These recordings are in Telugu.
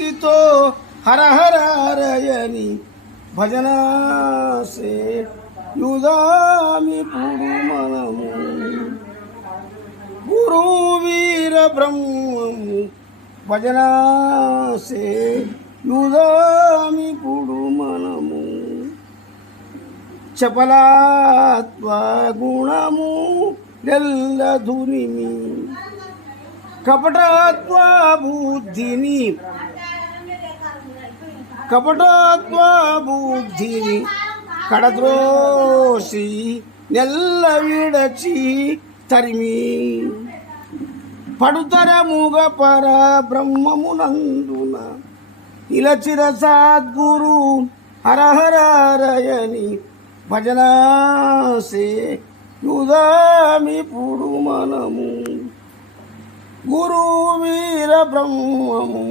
భక్తితో హర హర హరయని భజనాసే యుదామి పుడు మనము గురు వీర బ్రహ్మము భజన యుదామి పుడు మనము చపలాత్వ గుణము నెల్ల ధునిమి కపటాత్వ బుద్ధిని కపటాత్మా బుద్ధి కడద్రోసి నెల్ల విడచి తరిమి. పడుతరముగ పర బ్రహ్మమునందున ఇలచిర సద్గురు హరహరయని భజనాసే యుదామి పుడు మనము. గురు వీర బ్రహ్మము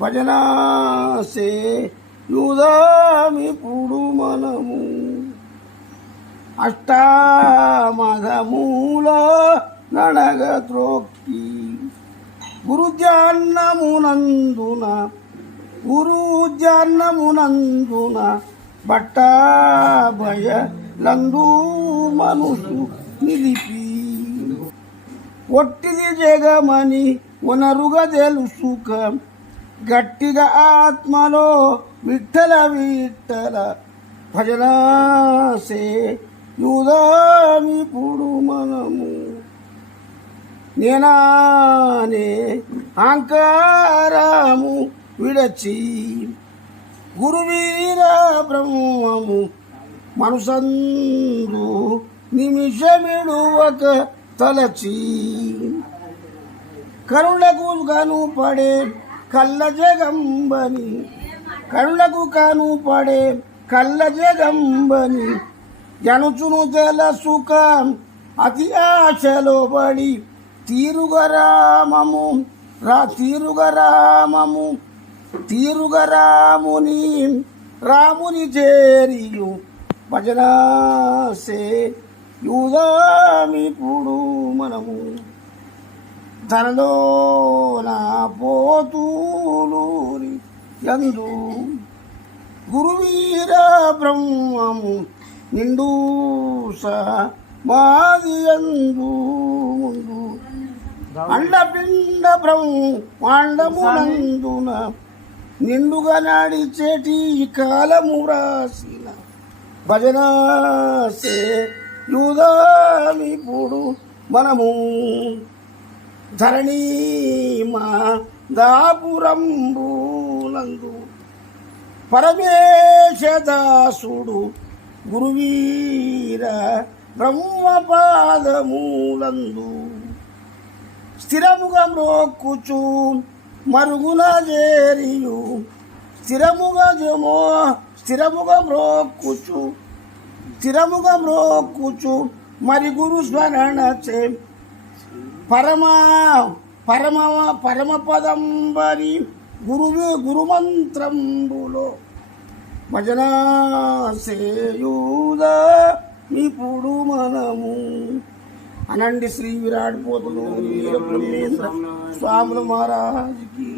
భజనాసే యుదామిప్పుడు మనము. అష్టామధమూల నడగ త్రోక్తి. గురుజాన్నమునందున గురుజాన్నమునందున బట్టాభయ లందు మనుషు నిలిపి. ఒట్టిది జగమని వనరుగా తెలుసుక గట్టిగా ఆత్మలో విఠల విఠల భజనాసే యుదామిపుడు మనము. నేనానే అహంకారము విడచి గురువీర బ్రహ్మము మనసందు నిమిషమిడువక తలచి. కరుణకు గను పడే కళ్ళ జగంబని కళ్ళకు కాను పడే కళ్ళ జగంబని. జనుచును తెల సుఖం అతి ఆశలో పడి తీరుగరామము రా తీరుగరామము తీరుగరాముని రాముని చేరియు భజనాసే. యుదామి పుడు మనము. ధనలో నా పోతూలూరి యందు గురువీర బ్రహ్మము నిండు మాది యందు ముందు. అండపిండ బ్రహ్మాండమునందున నిండుగా నడిచేటి కాలము రాసిన భజనాసే యుగామిపుడు మనము. ధరణీమా దాపురంబూలందు. పరమేశదాసుడు గురువీర బ్రహ్మపాదములందు. స్థిరముగా మ్రోక్కుచు మరుగున చేరియు స్థిరముగా జమో స్థిరముగా మ్రోక్కుచు. స్థిరముగా మ్రోక్కుచు మరి గురు స్మరణ చే పరమ పరమ పరమపదంబరి గురువు గురుమంత్రంబులో భజన సేయూద ఇప్పుడు మనము. అనండి శ్రీ విరాట్ పోతులు వీర స్వాముల మహారాజుకి.